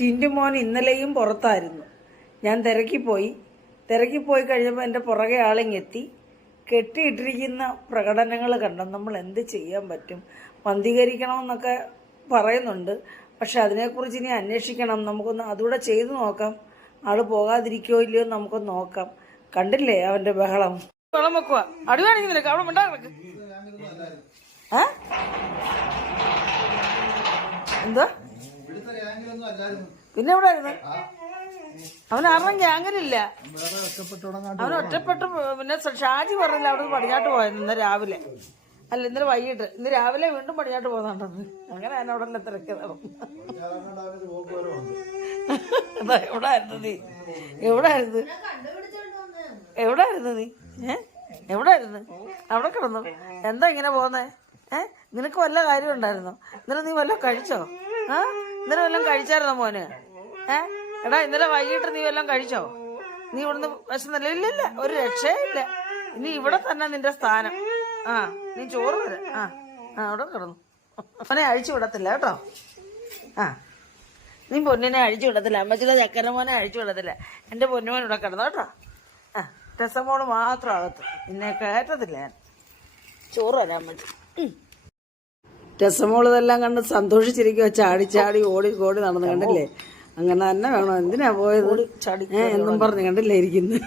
ടിന്റു മോൻ ഇന്നലെയും പുറത്തായിരുന്നു. ഞാൻ തിരക്കിപ്പോയി തിരക്കിപ്പോയി കഴിഞ്ഞപ്പോൾ എന്റെ പുറകെ ആളിങ്ങെത്തി. കെട്ടിയിട്ടിരിക്കുന്ന പ്രകടനങ്ങൾ കണ്ടോ. നമ്മൾ എന്ത് ചെയ്യാൻ പറ്റും? മന്ദീകരിക്കണമെന്നൊക്കെ പറയുന്നുണ്ട്. പക്ഷെ അതിനെക്കുറിച്ച് ഇനി അന്വേഷിക്കണം. നമുക്കൊന്ന് അതുകൂടെ ചെയ്തു നോക്കാം. ആൾ പോകാതിരിക്കോ ഇല്ലയോ നമുക്കൊന്ന് നോക്കാം. കണ്ടില്ലേ അവന്റെ ബഹളം? വെള്ളം വെക്കുക അവിടെ മിണ്ടാ എന്താ? പിന്നെ എവിടെ ആയിരുന്നു? അവൻ ആരുടെ ഗ്യാങ്ങിലില്ല. അവൻ ഒറ്റപ്പെട്ട് പിന്നെ ഷാജി പറഞ്ഞില്ല അവിടെ പടിഞ്ഞാട്ട് പോയത് ഇന്ന് രാവിലെ. അല്ല ഇന്നലെ വൈകിട്ട്. ഇന്ന് രാവിലെ വീണ്ടും പടിഞ്ഞാട്ട് പോകുന്നുണ്ടെന്ന് അങ്ങനെ ഞാൻ അവിടെ എല്ലാം തിരക്കി. നടന്നു നീ? എവിടെ ആയിരുന്നു? എവിടെ ആയിരുന്നു നീ? ഏ? എവിടായിരുന്നു അവിടെ കിടന്നു. എന്താ ഇങ്ങനെ പോകുന്നേ ഏ? നിനക്ക് വല്ല കാര്യം ഉണ്ടായിരുന്നോ? ഇന്നലെ നീ വല്ല കഴിച്ചോ? ആ? ഇന്നലെ വല്ലതും കഴിച്ചായിരുന്നോ മോന്? ഏ? എടാ ഇന്നലെ വൈകിട്ട് നീ വല്ലതും കഴിച്ചോ? നീ ഇവിടുന്ന് ഇല്ല ഇല്ല ഒരു രക്ഷയില്ല. ഇനി ഇവിടെ തന്നെ നിന്റെ സ്ഥാനം. ആ നീ ചോറ് തരാം ആ ആ അവിടെ കിടന്നു. അവനെ അഴിച്ചു വിടത്തില്ല കേട്ടോ. ആ. നീ പൊന്നിനെ അഴിച്ചു വിടത്തില്ല. അമ്മച്ചിയുടെ ചക്കര മോനെ അഴിച്ചു വിടത്തില്ല. എന്റെ പൊന്നുമോൻ ഇവിടെ കിടന്നു കേട്ടോ. ആ രസമോൾ മാത്രം അകത്ത്. നിന്നെ കയറ്റത്തില്ല ഞാൻ. ചോറ് വരാൻ അമ്മച്ചി. രസമോൾ ഇതെല്ലാം കണ്ട് സന്തോഷിച്ചിരിക്കുക ചാടി ചാടി ഓടി ഓടി നടന്നു കണ്ടില്ലേ? അങ്ങനെ തന്നെ വേണോ. എന്തിനാ പോയത്? ചാടി എന്നും പറഞ്ഞു കണ്ടില്ലേ ഇരിക്കുന്നു?